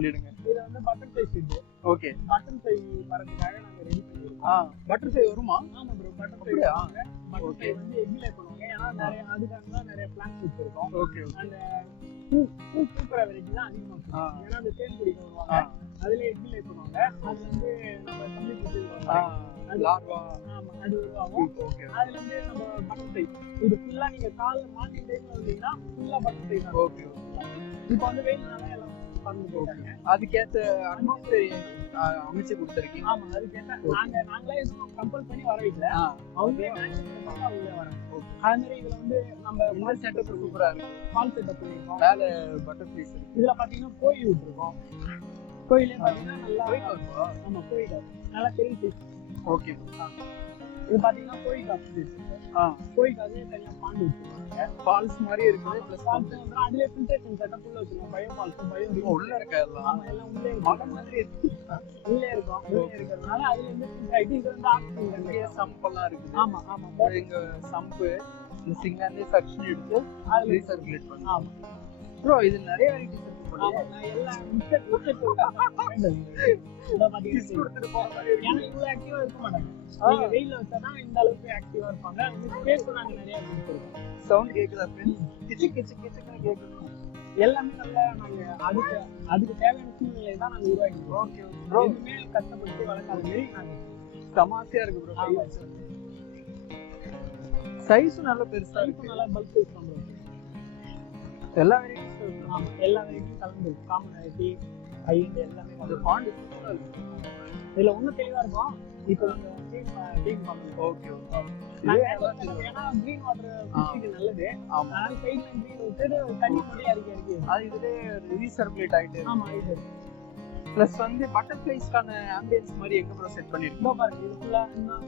இதுல வந்து butterfly sheet. Okay. Butterfly வரதுக்காக நாங்க ரெடி பண்ணிருக்கோம். பட்டர்ஃப்ளை வருமா? ஆமா ப்ரோ, பட்டர்ஃப்ளை வாங்க. பட்டர்ஃப்ளை வந்து எக்ல பண்ணுவாங்க. ஏன்னா நிறைய அதுக்காக தான் நிறைய பிளான்ஸ் வச்சிருக்கோம். ஓகே. அந்த பூ பூக்கிற வெரைட்டி தான் அதிகமா இருக்கும். ஏன்னா அந்த தேன் குடிக்க வருவாங்க. அதுல எக்ல பண்ணுவாங்க. அது வந்து நம்ம தம்பி குடிச்சிருக்கோம். லார்வா. ஆமா, அது உருவாகும். ஓகே. அதுல இருந்து நம்ம பட்டர்ஃப்ளை இது ஃபுல்லா நீங்க காலைல மார்னிங் டைம்ல வந்தீங்கன்னா ஃபுல்லா பட்டர்ஃப்ளை தான். ஓகே. இப்போ வந்து வெயில்னால எல்லாம் பறந்து போயிட்டாங்க. அதுக்கேற்ற அட்மாஸ்பியர் அமைச்சு கொடுத்துருக்கீங்க. ஆமா, அதுக்கேற்ற நாங்களே எதுவும் கம்பல் பண்ணி வர வைக்கல. அவங்களே மேனேஜ் அவங்களே வராங்க. அது மாதிரி இதுல வந்து நம்ம ஃபால் செட்டப் சூப்பரா இருக்கு. ஃபால் செட்டப் பண்ணிருக்கோம். மேல பட்டர்ஃப்ளைஸ் இருக்கு. இதுல பாத்தீங்கன்னா கோயில் விட்டுருக்கோம். கோயிலே பாத்தீங்கன்னா நல்லா இருக்கும். ஆமா, கோயில் நல்லா தெரியுது. ஓகே. இது பாத்தீங்கன்னா கோயில் காசு. கோயில் காசு தனியா பாண்டு வச்சிருக்காங்க. ஃபால்ஸ் மாதிரி இருக்குது. பிளஸ் ஃபால்ஸ் வந்து அதுல ஃபில்ட்ரேஷன் செட்டப் உள்ள வச்சிருக்கோம். பயோ ஃபால்ஸ், பயோ உள்ள இருக்க எல்லாம். ஆமா, எல்லாம் உள்ளே மலை மாதிரி இருக்கு. உள்ளே இருக்கும். உள்ளே இருக்கறனால அதுல இருந்து ஃபில்டர் இது வந்து ஆக்சிஜன் நிறைய சம்பெல்லாம் இருக்குது. ஆமா ஆமா. இங்க சம்பு இந்த சிங்காந்தே சக்ஷன் எடுத்து அது ரீசர்க்குலேட் பண்ணும். ஆமா ப்ரோ, இது நிறைய வெரைட்டிஸ் இருக்கு. ஆமா, நான் எல்லாம் மிக்சர் இத பாத்தீங்கன்னா கொடுத்துட்டு போற மாதிரி இருக்கு. ஏன்னா இவ்வளவு ஆக்டிவா இருக்க மாட்டாங்க. நீங்க வெயில்ல வச்சா தான் இந்த அளவுக்கு ஆக்டிவா இருப்பாங்க. ஸ்பேஸ் நாங்க நிறைய கொடுத்துருக்கோம். சவுண்ட் கேக்குதா ஃப்ரெண்ட்ஸ்? கிச்சு கிச்சு கிச்சுன்னு கேக்குது. எல்லாமே நல்லா நாங்க அதுக்கு தேவையான சூழ்நிலை தான் நாங்க உருவாக்கிடுவோம். Okay bro. எதுவுமே கஷ்டப்பட்டு வளர்க்காத மாதிரி நாங்க சமாசியா இருக்கு ப்ரோ. சைஸும் நல்ல பெருசா இருக்கு. நல்லா பல்க் சைஸ் பண்றோம். எல்லா வெரைட்டிஸும் இருக்கு. ஆமா, எல்லா வெரைட்டியும் கலந்து காமன் வெரைட்டி, ஹை எண்ட் எல்லாமே அந்த பாண்ட் சூப்பரா இருக்கு. இதுல ஒண்ணு தெளிவா இருக்கும். இப்போ இந்த டீம் பண்ணுங்க. ஓகே. ஏன்னா கிரீன் வாட்டர் ஃபிஷ்க்கு நல்லது. அதனால சைடுல கிரீன் விட்டு தண்ணி கொண்டே இறக்கி அது இதுல ரீசர்க்குலேட் ஆயிட்டு. ஆமா, இது பிளஸ் வந்து பட்டர்ஃப்ளைஸ்க்கான ஆம்பியன்ஸ் மாதிரி எங்க ப்ரோ செட் பண்ணிருக்கோம்? பாருங்க, இது ஃபுல்லா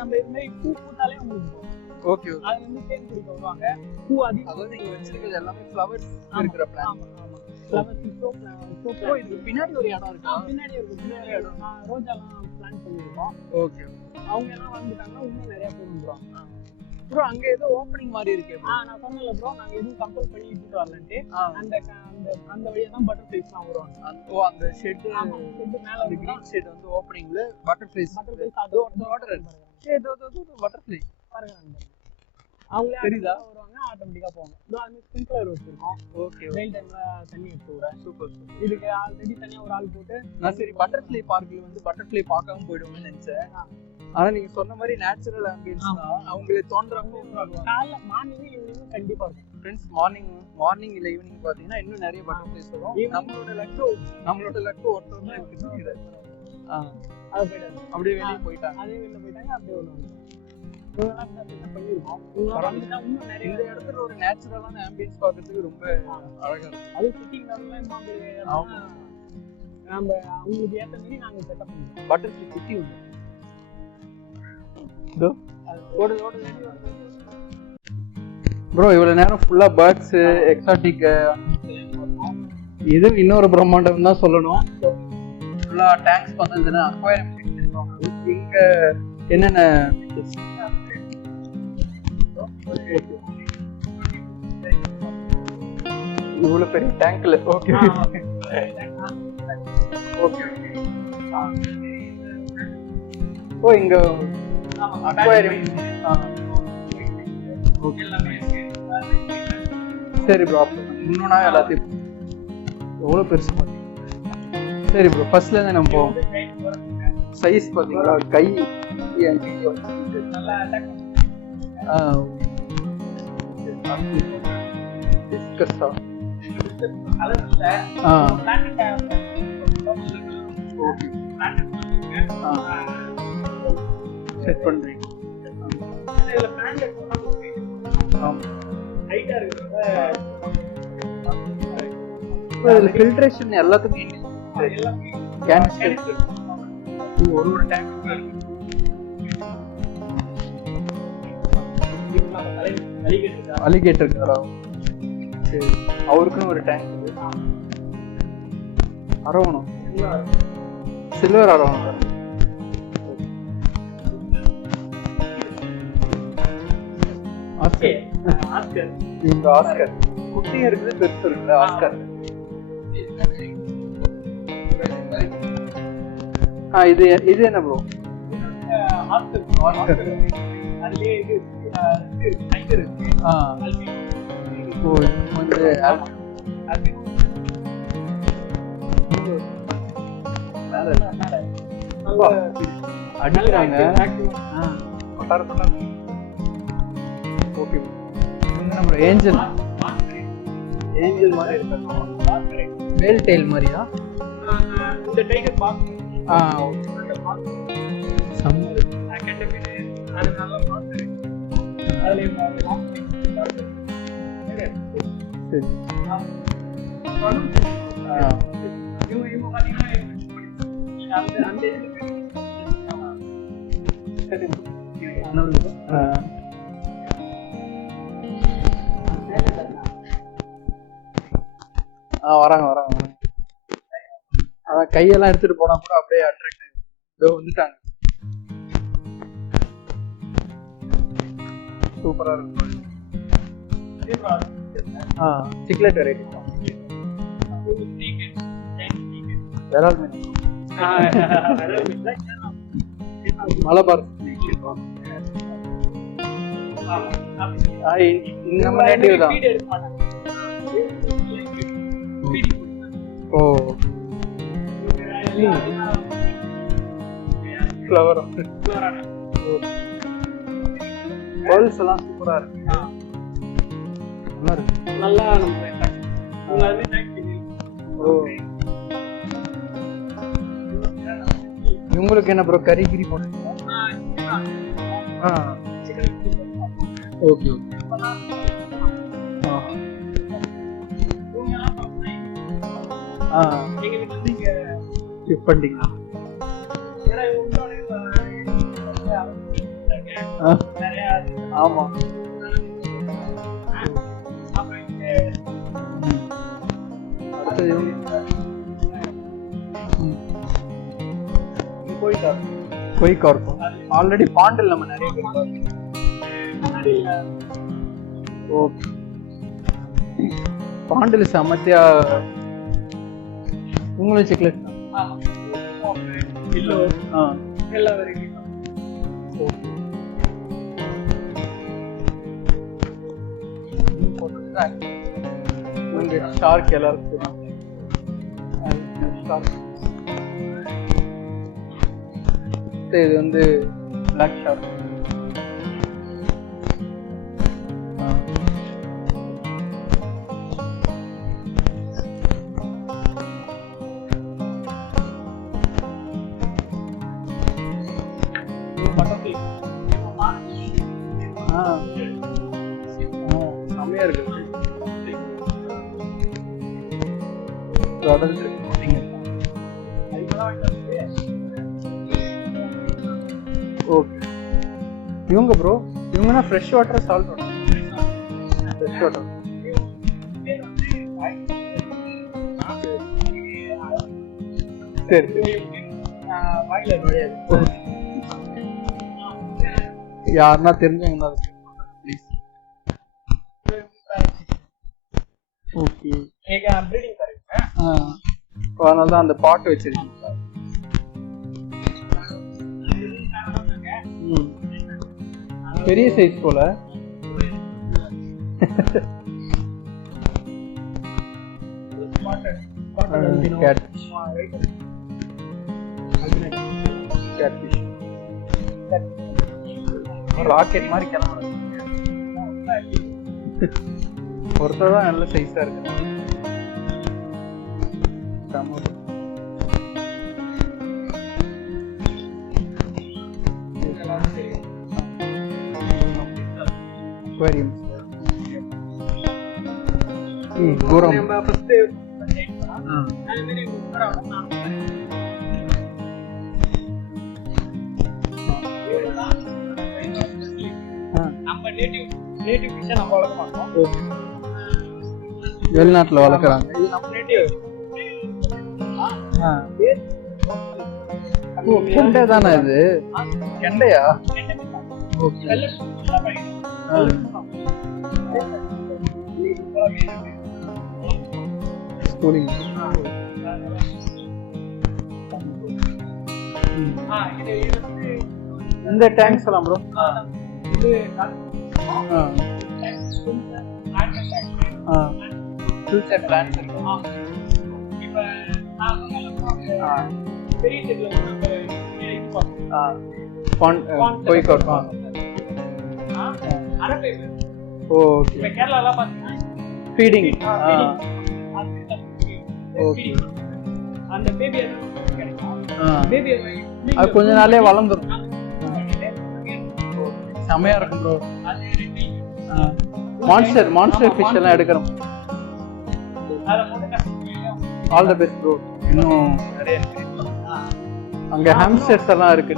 நம்ம இது மாதிரி பூ பூத்தாலே உங்களுக்கு ஓகே. அது வந்து தேன் குடிக்க வருவாங்க. பூ அதிகம். அதாவது நீங்க வச்சிருக்கிறது எல்லாமே ஃப்ளவர்ஸ் இருக்கிற பிளான்ட். ஆமா, ஃப்ளவர்ஸ் சோ இது பின்னாடி ஒரு இடம் இருக்கு. பின்னாடி இருக்கு. பின்னாடி இடம் ரோஜாலாம் பிளான் பண்ணிருக்கோம். ஓகே. அவங்க எல்லாம் வந்துட்டாங்கன்னா இன்னும் நிறைய பேர் வந்துருவாங்க. ப்ரோ, அங்க ஏதோ ஓப்பனிங் மாதிரி இருக்கு. நான் சொன்னல ப்ரோ, நாங்க எதுவும் கம்பல் பண்ணி இட்டுட்டு வரலன்ட்டு அந்த வழியா தான் பட்டர்ஃப்ளைஸ்லாம் வருவாங்க. அந்த ஷெட் மேல அந்த கிரீன் ஷெட் வந்து ஓப்பனிங்ல பட்டர்ஃப்ளைஸ் அது ஆர்டர் இருக்கு. பட்டர்ஃப்ளை பாருங்க, அவங்களே தெரியுதா வருவாங்க, ஆட்டோமேட்டிக்கா போவாங்க. இதோ அந்த ஸ்ப்ரிங்க்லர் வச்சிருக்கோம். ஓகே. வெயில் டைம்ல தண்ணி எடுத்து விட சூப்பர். இதுக்கு ஆல்ரெடி தனியா ஒரு ஆள் போட்டு நான் சரி பட்டர்ஃப்ளை பார்க்ல வந்து பட்டர்ஃப்ளை பார்க்காம போய்டும்னு நினைச்சேன். ஆனா நீங்க சொன்ன மாதிரி நேச்சுரல் ஆம்பியன்ஸ் தான். அவங்களே தோன்றப்போ காலைல மார்னிங் ஈவினிங் கண்டிப்பா இருக்கும். ஃப்ரெண்ட்ஸ், மார்னிங் இல்ல ஈவினிங் பாத்தீங்கன்னா இன்னும் நிறைய பட்டர்ஃப்ளைஸ் வரும். நம்மளோட லக்கு ஒருத்தவங்க இருக்குது. அது போயிட்டாங்க. அப்படியே வெளியே போயிட்டாங்க. அப்படியே வருவாங்க. இந்த இடத்துல ஒரு நேச்சுரலான ஆம்பியன்ஸ் பார்க்கிறதுக்கு ரொம்ப அழகா இருக்கு. அது சிட்டிங் நம்ம அவங்களுக்கு ஏற்ற மாதிரி நாங்க செட்டப் பண்ணுவோம். பட்டர்ஃப்ளை குட்டி உண்டு. ப்ரோ, இவ்வளவு நேரம் ஃபுல்லா பேர்ட்ஸ், எக்ஸாட்டிக், இது இன்னொரு பிரம்மாண்டம் தான் சொல்லணும். ஃபுல்லா டேங்க்ஸ் பண்ணதுன்னா அக்வாரியம் இங்க என்னென்ன இவ்வளவு பெரிய டேங்க்ல. Okay okay. ஓ, இங்க அக்வாரியம். சரி ப்ரோ, இன்னொன்னா எல்லாத்தையும் எவ்வளவு பெருசு பாத்தீங்க. சரி ப்ரோ, ஃபர்ஸ்ட்ல இருந்து நம்ம போவோம். சைஸ் பாத்தீங்களா, கை செட் பண்றீங்க. ஃபில்ட்ரேஷன் எல்லாத்துக்கும் ஒரு டேங்க் அலிகேட்டர் அவருக்குன்னு ஒரு டேங்க். அரவணம் சில்வர் அரவணம். இந்த ஆஸ்கர் குட்டியும் இருக்குது, பெருசு இருக்குது. ஆஸ்கர் இது இது என்ன ப்ரோ? ஹாஸ்டல் அதுலயே இது டைகர் இருக்கு. ஓ வந்து அடிக்கிறாங்க. ஓகே நம்ம ஏஞ்சல் மாதிரி வேல் டெயில் மாதிரியா? இந்த டைகர் பாக்ஸ் ஓகே அது நல்லா பாக்குது. அதுல சரி இவங்க பாத்தீங்கன்னா அந்த வராங்க அதான் கையெல்லாம் எடுத்துட்டு போனா கூட அப்படியே அட்ராக்ட் ஆகும். இதோ வந்துட்டாங்க. சூப்பரா இருக்கும். சிக்லெட் வெரைட்டி விரால் மீன். மலபார் நம்ம நேட்டிவ் தான். ஓ ஃப்ளவர் பேர்ல்ஸ் எல்லாம் சூப்பரா இருக்கு. நல்லா இருக்கு. நல்லா இவங்களுக்கு என்ன ப்ரோ கறி கிரி போட்டுருக்கீங்க? ஓகே ஷிஃப்ட் பண்ணிட்டீங்களா? ஆமா கோயிக்கார்போ ஆல்ரெடி பாண்டில் நம்ம நிறைய ஓகே பாண்டில் சமத்தியா உங்களும் சிக்லெட் ஷார்க் எல்லாருக்கும் இது வந்து பிளாக் ஷார்க். செம்மையா இருக்கு. ஓகே இவங்க ப்ரோ இவங்கன்னா fresh water salt water? Fresh water. சரி யாருன்னா தெரிஞ்சவங்க ப்ளீஸ். ஓகே அதனால தான் அந்த பாட்டு வச்சிருக்கீங்க. பெரிய சைஸ் போல. ராக்கெட் மாதிரி கிளம்புறது. ஒருத்தர் தான் நல்ல சைஸா இருக்கு. aquariums. Goram. வெளிநாட்டுல வளர்க்குறாங்க. இது நம்ம நேட்டிவ். கெண்டை தானே இது? கெண்டையா? இது வந்து இந்த டேங்க்ஸ் எல்லாம் ப்ரோ இது ஃபியூச்சர் பிளான்ஸ் இருக்கு. இப்போ நான் பெரிய செட்ல கோழிக்கோட் ஓகே. இப்போ கேரளாலாம் பார்த்தீங்கன்னா ஃபீடிங் அந்த பேபி கிடைக்கும். பேபி அது கொஞ்ச நாளே வளர்ந்துரும். செமையா இருக்கும் ப்ரோ. மான்ஸ்டர் ஃபிஷ் எல்லாம் எடுக்கிறோம். All the best bro. இன்னும் நிறைய இருக்கு. அங்க ஹாம்ஸ்டர்ஸ் எல்லாம் இருக்கு.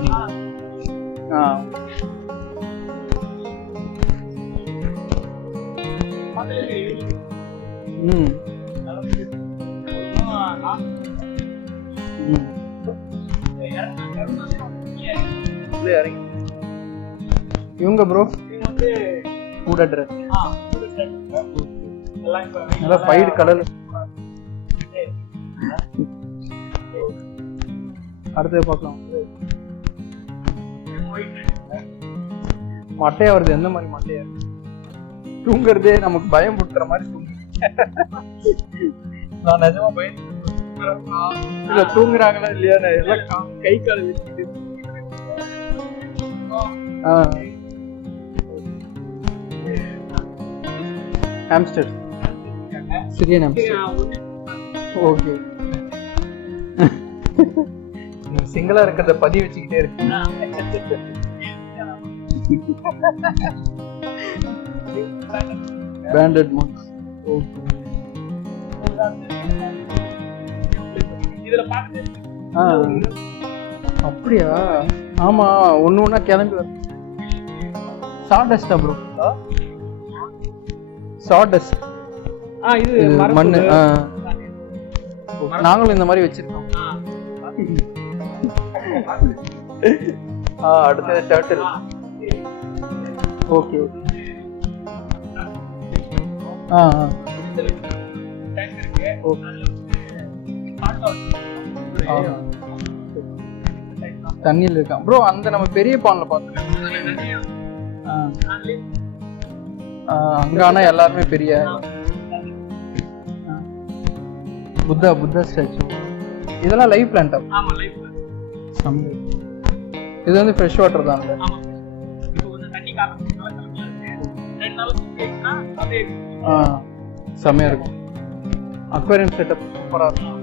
இவங்க ப்ரோ கூட ட்ரெஸ் நல்லா ஃபைட் கலர். அடுத்து பார்க்கலாம். மட்டையா வருது. எந்த மாதிரி மட்டையா? தூங்குறதே நமக்கு பயம் கொடுக்குற மாதிரி தூங்கு. நான் நிஜமா பயம் இல்ல தூங்குறாங்களா இல்லையா எல்லாம் கை கால வச்சுக்கிட்டு. Hamster Syrian hamster. ஓகே. சிங்கிளா இருக்கிறத பதிவு வச்சுக்கிட்டே இருக்கு. பேண்டட் மான்ஸ். ஓகே. இதுல பாத்து அப்படியா? ஆமா, ஒண்ணு ஒண்ணா கிளம்பி வரும். சாடஸ்டா ப்ரோ? சாடஸ்ட். இது மண்ணு. நாங்களும் இந்த மாதிரி வச்சிருக்கோம். அடுத்தது டர்ட்டில். ஓகே. தண்ணியில் இருக்கான் ப்ரோ. அந்த நம்ம பெரிய பான்ல பார்த்தோம். அங்க ஆனா எல்லாருமே பெரிய புத்தா ஸ்டாச்சு. இதெல்லாம் லைவ் பிளான்ட். ஆமா, லைவ் பிளான்ட். இது வந்து ஃப்ரெஷ் வாட்டர் தான். ஆமா, இப்போ கொஞ்சம் தண்ணி காரணத்தினால கலங்கா இருக்கு. 2 நாள் சுத்தினா அப்படியே செமையா இருக்கும். அக்வேரியம் செட்டப் சூப்பரா இருக்கும்.